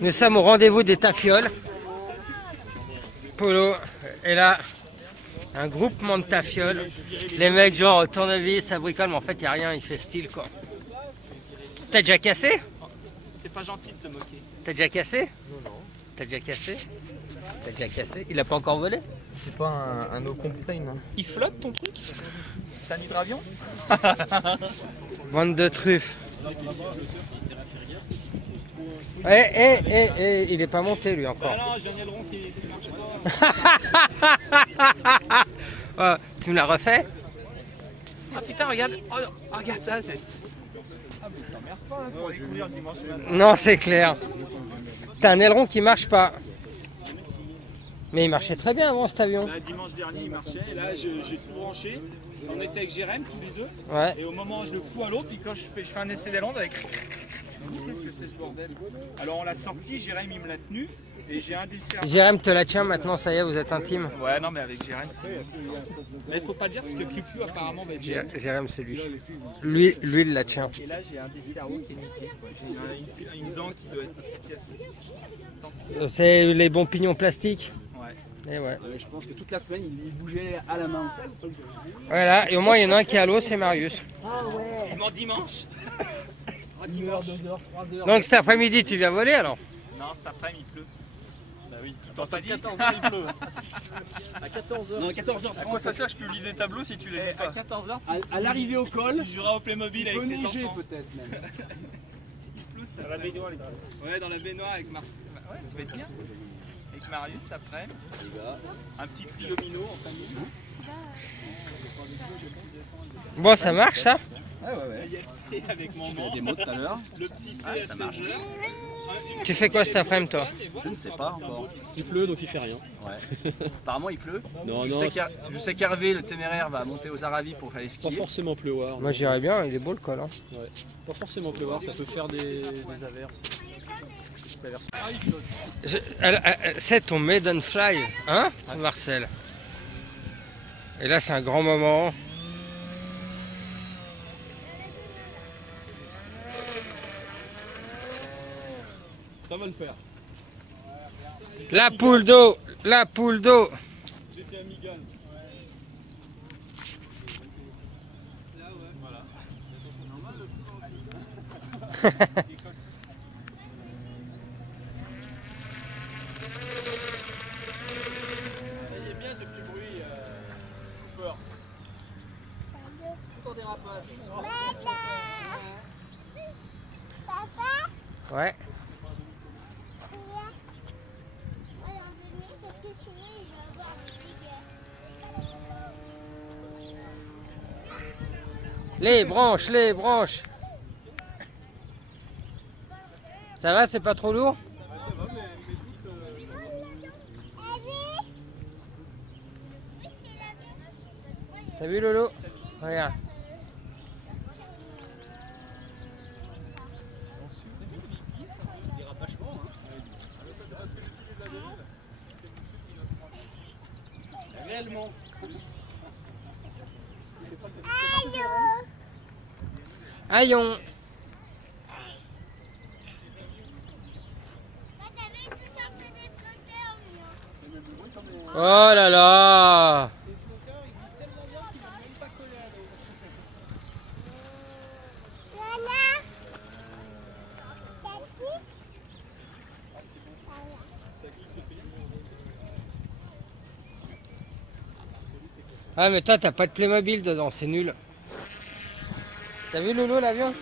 Nous sommes au rendez-vous des tafioles. Polo. Et là, un groupement de tafioles. Les mecs, genre, tournevis, ça bricole, mais en fait, il n'y a rien, il fait style, quoi. T'as déjà cassé? C'est pas gentil de te moquer. T'as déjà cassé? Non, non. T'as déjà cassé? T'as déjà cassé? Il a pas encore volé? C'est pas un no complain. Hein. Il flotte ton truc? C'est un hydravion? Bande de truffes. Il est pas monté lui encore. Bah non, j'ai un aileron qui marche pas. Oh, tu me l'as refait? Ah putain, regarde. Oh, regarde ça, c'est... Ah mais ça merde pas hein, pour aller courir le dimanche matin. Non, c'est clair. T'as un aileron qui marche pas. Mais il marchait très bien avant cet avion. Là, dimanche dernier, il marchait. Là, j'ai tout branché. On était avec Jérém tous les deux. Ouais. Et au moment où je le fous à l'eau, puis quand je fais un essai d'aileron avec... Qu'est-ce que c'est ce bordel? Alors on l'a sorti, Jérém il me l'a tenu. Et j'ai un dessert. Jérém te la tient maintenant, ça y est, vous êtes intime. Ouais, non, mais avec Jérém, c'est... Mais il faut pas le dire parce que Cupu apparemment va être Jérém. Jérém, c'est lui. Lui, il la tient. Et là, j'ai un des cerveaux qui est niqué. J'ai une dent qui doit être pièce. C'est les bons pignons plastiques. Ouais. Et ouais. Je pense que toute la semaine, il bougeait à la main. Voilà, et au moins il y en a un qui est à l'eau, c'est Marius. Ah ouais. Vivement dimanche. 1 heure, 2 heures, 3 heures. Donc cet après-midi, tu viens voler alors? Non, cet après-midi il pleut. Bah oui, tu Quand t'en à dit 14h, il pleut. À 14h. Non, 14h30. À quoi ça sert? Je publie des tableaux si tu les lis pas. À 14h, À l'arrivée au col, tu joueras au Playmobil avec tes neiger enfants. peut-être même. Il pleut cet après-midi. Ouais, dans la baignoire avec Marcel. Ouais, ça va être bien. Avec Marius cet après-midi. Un petit trio minot en famille. Bon, ça marche ça? Ouais, ouais, ouais. Il y a le thé avec maman. Des mots tout à l'heure. Le petit thé à 16h. Tu fais quoi cet après-midi toi? Je ne sais pas encore. Il pleut donc il fait rien. Ouais. Apparemment il pleut. Non, Je sais qu'Hervé le téméraire va monter aux Aravis pour aller pas skier. forcément pleuvoir. Moi j'irais bien, il est beau le col. Hein. Ouais. Pas forcément pleuvoir, ça peut faire des averses. C'est ton maiden fly, hein Marcel? Et là c'est un grand moment. Ça va le faire. La poule d'eau, la poule d'eau. J'étais à Migan. Il est bien ce petit bruit, Cooper. Tout en dérapage. Ouais. Les branches, les branches. Ça va, c'est pas trop lourd? T'as vu Lolo? Regarde. Réellement. Aïon. Oh là là. Ah mais toi t'as pas de Playmobil dedans, c'est nul. T'as vu Lolo l'avion?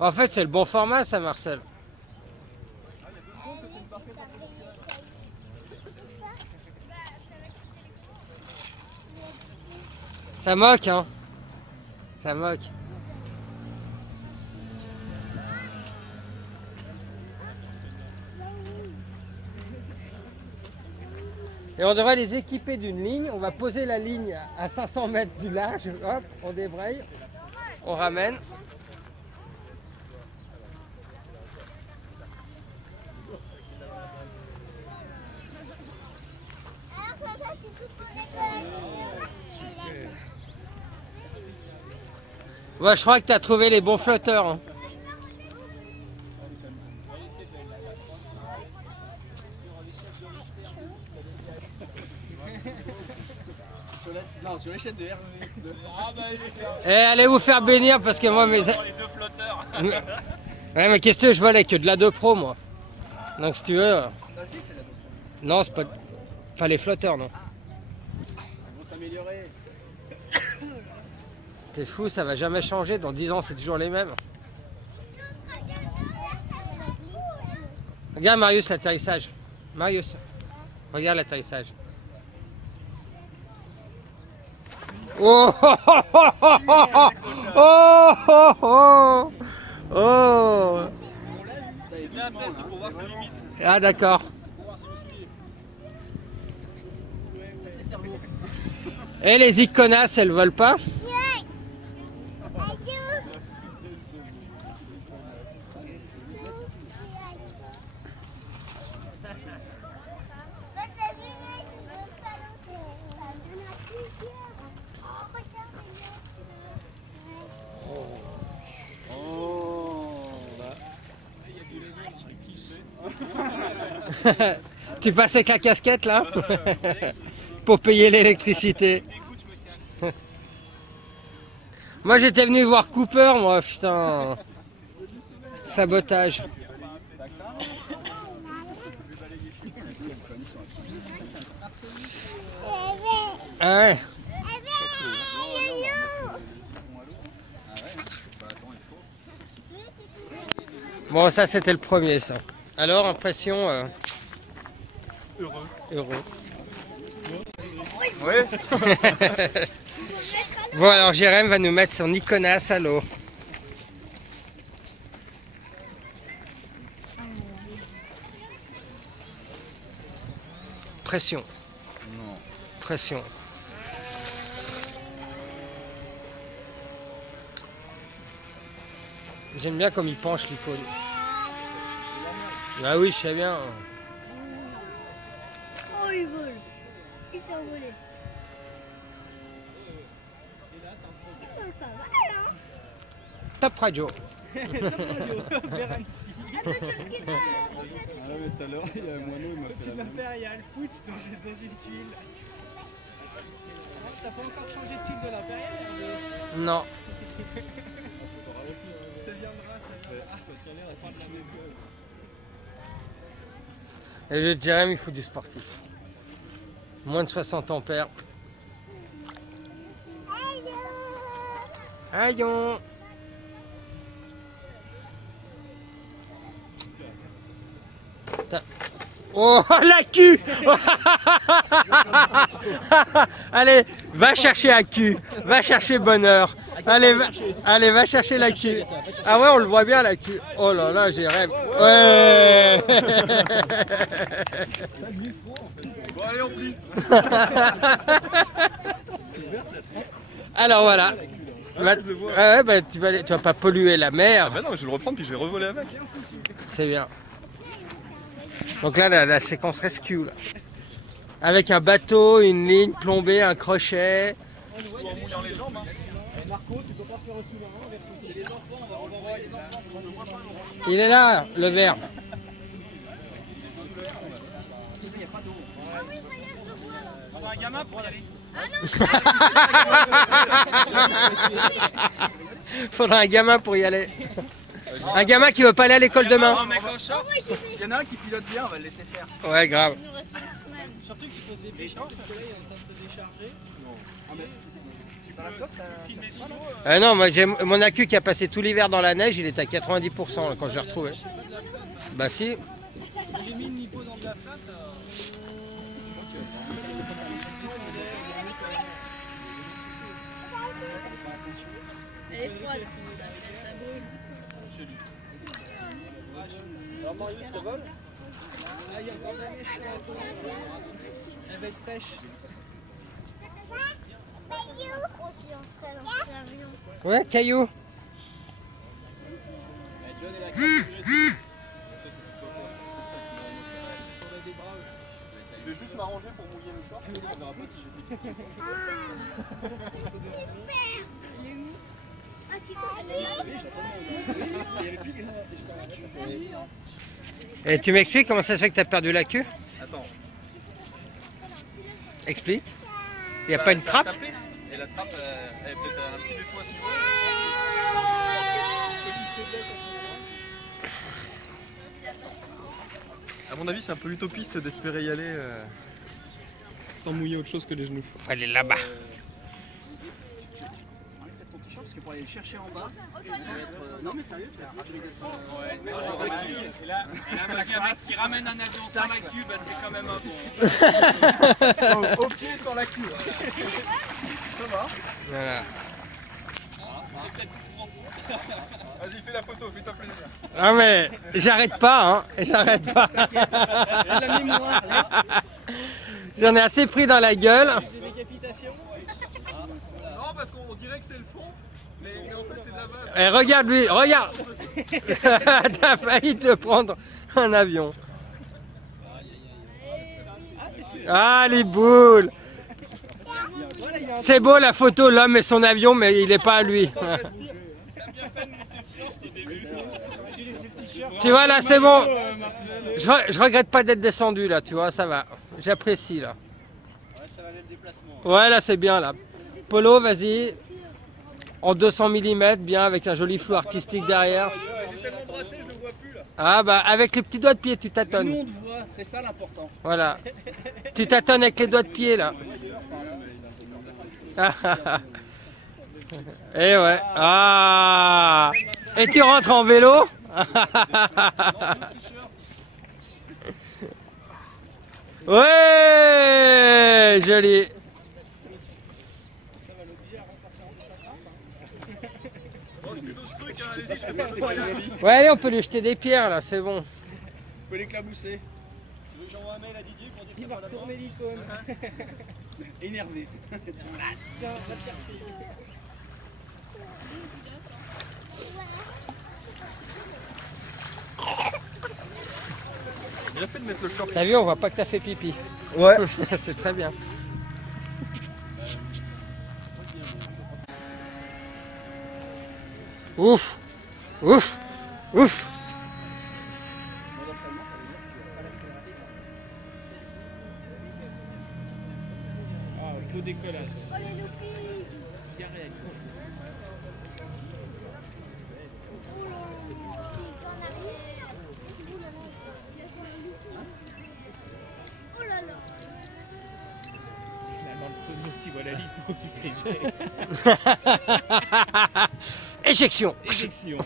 En fait, c'est le bon format, ça, Marcel. Ça moque, hein. Ça moque. Et on devrait les équiper d'une ligne. On va poser la ligne à 500 mètres du large. Hop, on débraye. On ramène. Ouais, je crois que tu as trouvé les bons flotteurs. Hein. Non, sur l'échelle de Hervé. Eh, allez vous faire bénir parce que moi mes... Les deux flotteurs. Ouais, mais qu'est-ce que je volais que de la 2 Pro moi. Donc si tu veux... Non, c'est pas les flotteurs, non. Ils vont s'améliorer. T'es fou, ça va jamais changer. Dans 10 ans, c'est toujours les mêmes. Regarde Marius, l'atterrissage. Marius, regarde l'atterrissage. Oh oh oh oh oh oh oh oh oh. C'est un test pour voir ses limites. Ah d'accord. Et les iconasses, elles volent pas? Tu passes avec la casquette là pour payer l'électricité. Moi j'étais venu voir Cooper, moi putain. Sabotage. Ah ouais. Bon, ça c'était le premier ça. Alors, impression Heureux. Ouais. Bon, alors Jérém va nous mettre son iconasse à l'eau. Pression. Non. Pression. J'aime bien comme il penche l'icône. Ah oui, je sais bien. Oh, il vole. Il s'est envolé. Il vole pas mal, hein. Top radio. Un peu sur le quai de la roquette. Ah ouais, mais tout à l'heure, il y a un moineau, il m'a fait la même. Il y a le putsch dans une tuile. T'as pas encore changé de tuile de l'intérieur? Non. Ça viendra, ça viendra. Ça tient l'air d'être pas de la même gueule. Et le Jérém, il faut du sportif. Moins de 60 ampères. Aïe. Oh la cul. Allez, va chercher la cul. Va chercher bonheur. Allez, va chercher la cul. Ah ouais, on le voit bien la cul. Oh là là, j'ai rêve. Ouais. Bon, allez, on plie. Alors voilà. Ouais, bah, tu vas pas polluer la mer. Ah bah non, je vais le reprendre puis je vais revoler avec. C'est bien. Donc là, la séquence rescue. Là. Avec un bateau, une ligne plombée, un crochet. Ou en mouillant les jambes. Hein. Marco, tu peux pas faire un sous-marin avec les enfants, on va renvoyer les enfants. Il est là, le verre. On a un gamin pour y aller. Faudra un gamin pour y aller. Un gamin qui veut pas aller à l'école demain. Un mec en short. Il y en a un qui pilote bien, on va le laisser faire. Ouais, grave. Il nous reste une semaine. Surtout qu'il faut se dépêcher parce que là, il est en train de se décharger. Ah, mais tu pas la flotte, ça Non, moi j'ai mon accu qui a passé tout l'hiver dans la neige, il est à 90% là, quand je l'ai retrouvé. Bah si. J'ai mis une hypo dans de la flotte. Elle est froide. Ça brûle. Elle va être fraîche. Ouais, caillou. Je vais juste m'arranger pour mouiller le short. On verra pas qui j'ai. Et tu m'expliques comment ça se fait que tu as perdu la queue? Attends. Explique. Il n'y a pas une trappe? Et la trappe, elle est peut-être un petit défaut à ce niveau. À mon avis, c'est un peu utopiste d'espérer y aller Sans mouiller autre chose que les genoux. Elle est là-bas. Parce que pour aller le chercher en bas, non mais sérieux, Et là, moi, je dirais qui ramène un avion sans la queue, bah, c'est quand même un bon. au pied sans la queue. Ça va. Voilà. Vas-y, fais la photo, fais-toi plaisir. Ah mais j'arrête pas, hein. J'arrête pas. La mémoire, J'en ai assez pris dans la gueule. des décapitations. Non, parce qu'on dirait que c'est le fond, mais en fait, c'est de la base. Eh, regarde lui, regarde. T'as failli te prendre un avion. Ah les boules. C'est beau la photo, l'homme et son avion, mais il n'est pas à lui. Tu vois là, c'est bon. Je regrette pas d'être descendu là, tu vois, ça va. J'apprécie là. Ouais, là c'est bien là. Polo, vas-y. En 200 mm, bien avec un joli flou artistique derrière. J'ai tellement brassé, je le vois plus là. Ah bah avec les petits doigts de pied, tu Tout le tâtonnes. monde voit, c'est ça l'important. Voilà. Tu tâtonnes avec les doigts de pied là. Et ouais. Ah. Et tu rentres en vélo. Ouais, joli. Ouais, allez, on peut lui jeter des pierres là, c'est bon. On peut l'éclabousser. Tu veux que j'envoie un mail à Didier pour dire Il va retourner l'icône. Énervé. Tiens, va te chercher. Bien fait de mettre le short. T'as vu, on voit pas que t'as fait pipi. Ouais. C'est très bien. Ouf. Ouf. Ouf. Ah, beau décollage. Oh là là. Finalement, tu vois la ligne qui s'éjecte. Éjection. Éjection.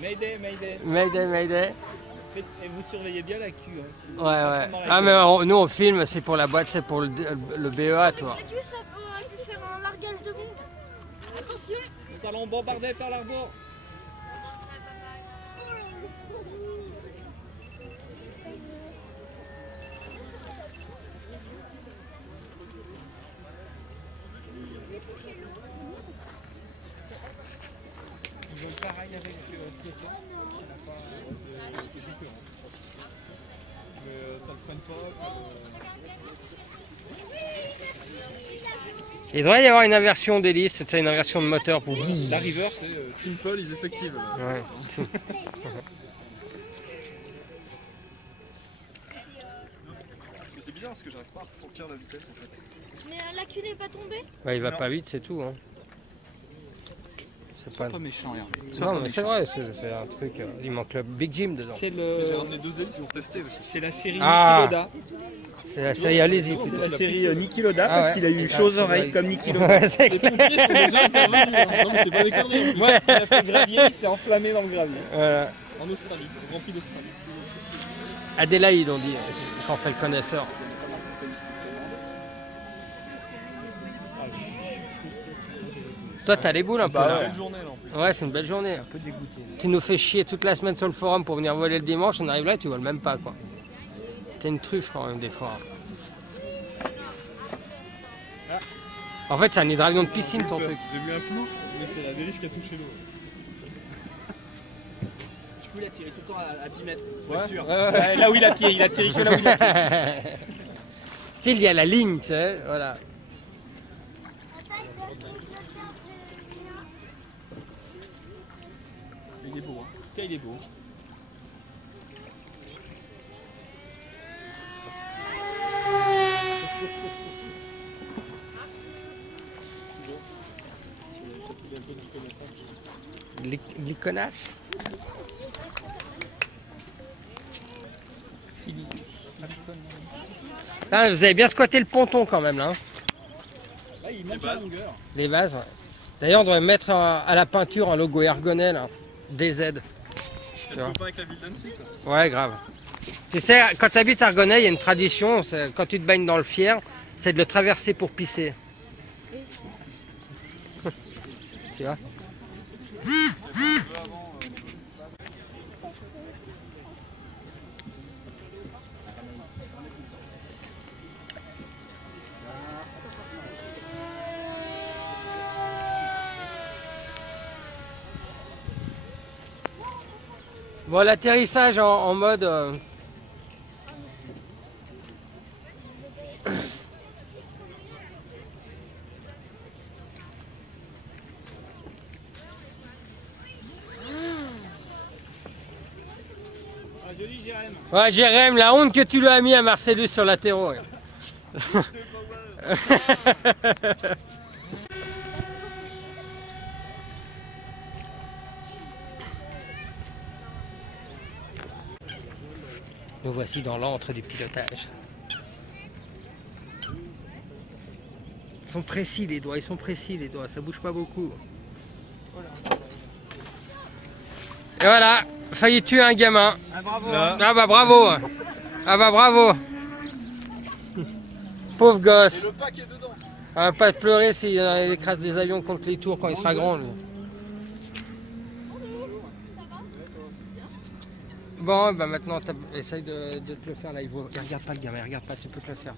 Mayday, mayday. Mayday, mayday. Et vous surveillez bien la queue. Hein, Ouais, ouais. Ah, mais nous on filme, c'est pour la boîte, c'est pour le BEA, toi. Tu veux ça peut faire un largage de bombe. Attention. Nous allons bombarder par l'arbor. Ils ont pareil avec Piéton. Il n'a pas de différence. Mais ça ne freine pas. Il devrait y avoir une inversion d'hélice, c'est une inversion de moteur pour. La river, C'est simple is effective. Ouais. C'est bizarre parce que j'arrive pas à ressentir la vitesse en fait. Mais la queue n'est pas tombée. Ouais, il va pas vite, c'est tout. Hein. C'est pas. méchant, rien. Non, mais c'est vrai, c'est un truc. Il manque le Big Jim dedans. c'est J'ai ramené 2 hélices pour tester aussi. c'est la série Ah. Niki Loda. C'est la série, allez-y. C'est putain. la série Niki Loda Ah parce ouais. qu'il a eu chaud aux oreilles comme Niki Loda. Ouais, c'est clair. Non, mais c'est pas des conneries. Ouais, il a fait le gravier, il s'est enflammé dans le gravier. Voilà. En Australie, Grand Prix d'Australie. Adélaïde, on dit, quand on fait le connaisseur. Toi, t'as les boules un peu là. Belle journée là en plus. Ouais, c'est une belle journée. Un peu dégoûté. Tu nous fais chier toute la semaine sur le forum pour venir voler le dimanche, on arrive là et tu voles même pas quoi. T'es une truffe quand même des fois. En fait, c'est un hydravion de piscine ton truc. J'ai vu un plouf, mais c'est la dérive qui a touché l'eau. Du coup, il a tiré tout le temps à 10 mètres. Ouais, sûr. ouais, Là où il a pied, il a tiré que là où il a pied. Style, il y a la ligne, tu sais, voilà. Il est beau, hein. En tout cas, il est beau. L'iconasse. Ah, vous avez bien squatté le ponton quand même là. Hein. Là, il manque la longueur. Les vases, ouais. D'ailleurs, on devrait mettre à la peinture un logo Ergonel, hein. DZ. C'est le copain avec la ville d'Annecy, quoi. Ouais, grave. Tu sais, quand tu habites Argonay, il y a une tradition, quand tu te baignes dans le Fier, c'est de le traverser pour pisser. Tu vois? Bon, l'atterrissage en mode... Joli Jérém. Ouais, Jérém, la honte que tu lui as mis à Marcellus sur l'atterro. Nous voici dans l'antre du pilotage. Ils sont précis les doigts, ça bouge pas beaucoup. Et voilà, failli tuer un gamin. Ah, bravo. Ah bah bravo. Ah bah bravo. Pauvre gosse. Et le pack est dedans. On va pas pleurer s'il écrase des avions contre les tours quand il sera grand lui. Bon, bah maintenant, essaye de te le faire là. Il regarde pas le gamin, regarde pas, tu peux te le faire,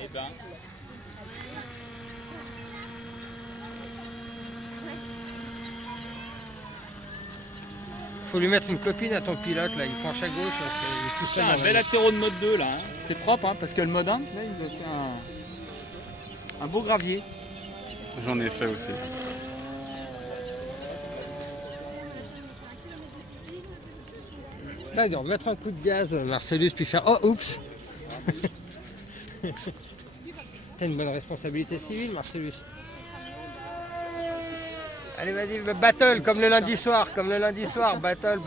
Eh ben. Faut lui mettre une copine à ton pilote là, il penche à gauche. Là, il est tout seul Un dans la bel vie. atterro de mode 2 là. Hein. C'est propre hein, parce que le mode 1, là, il nous a fait un beau gravier. J'en ai fait aussi. Là, il doit remettre un coup de gaz, Marcellus, puis faire oh oups. T'as une bonne responsabilité civile, Marcellus. Allez, vas-y, battle, comme le lundi soir, battle.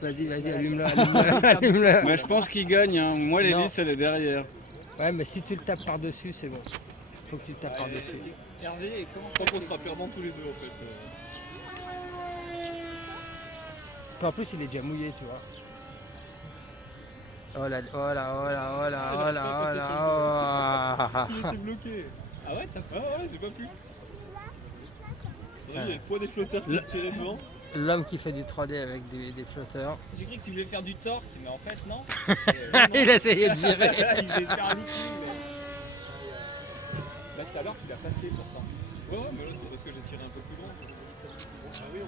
Vas-y, allume-le. Mais je pense qu'il gagne, hein. Moi l'hélice elle est derrière. Ouais, mais si tu le tapes par-dessus, c'est bon. Faut que tu le tapes par-dessus. Hervé, comment Je crois qu'on sera perdants tous les deux en fait. Puis en plus, il est déjà mouillé, tu vois. Oh là. Il était bloqué. Ah ouais, t'as Ah ouais, j'ai pas pu. Il y a le poids des flotteurs qui tiraient devant. L'homme qui fait du 3D avec des flotteurs. J'ai cru que tu voulais faire du torque, mais en fait non. Il a essayé de virer. Il voulait faire un meeting. Là tout à l'heure tu l'as passé pourtant. Ouais, mais là c'est parce que j'ai tiré un peu plus loin. Ah oui,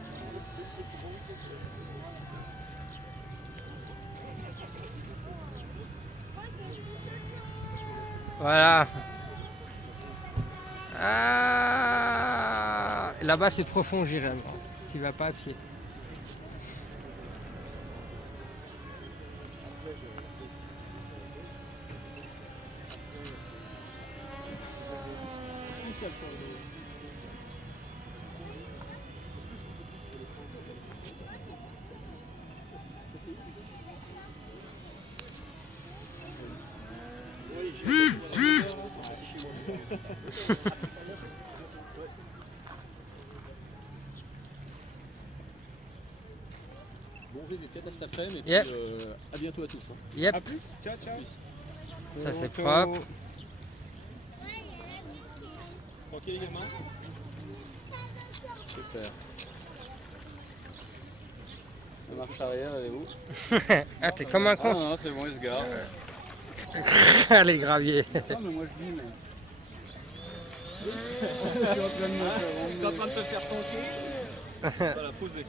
Voilà. Ah, là-bas c'est profond, Jérém. Tu vas pas à pied. Bon, on fait peut-être à cet après-midi et Yep. puis à bientôt à tous. Hein. Yep, A plus, ciao ciao. ça c'est propre. tranquille les gamins. Super. La marche arrière, elle est où? Ah, t'es comme un Ah con. non, c'est bon, il se gare. Les graviers. Non, mais moi je dis, mais. Je suis en train de me faire T'es en train de te faire tanker. Voilà, poser.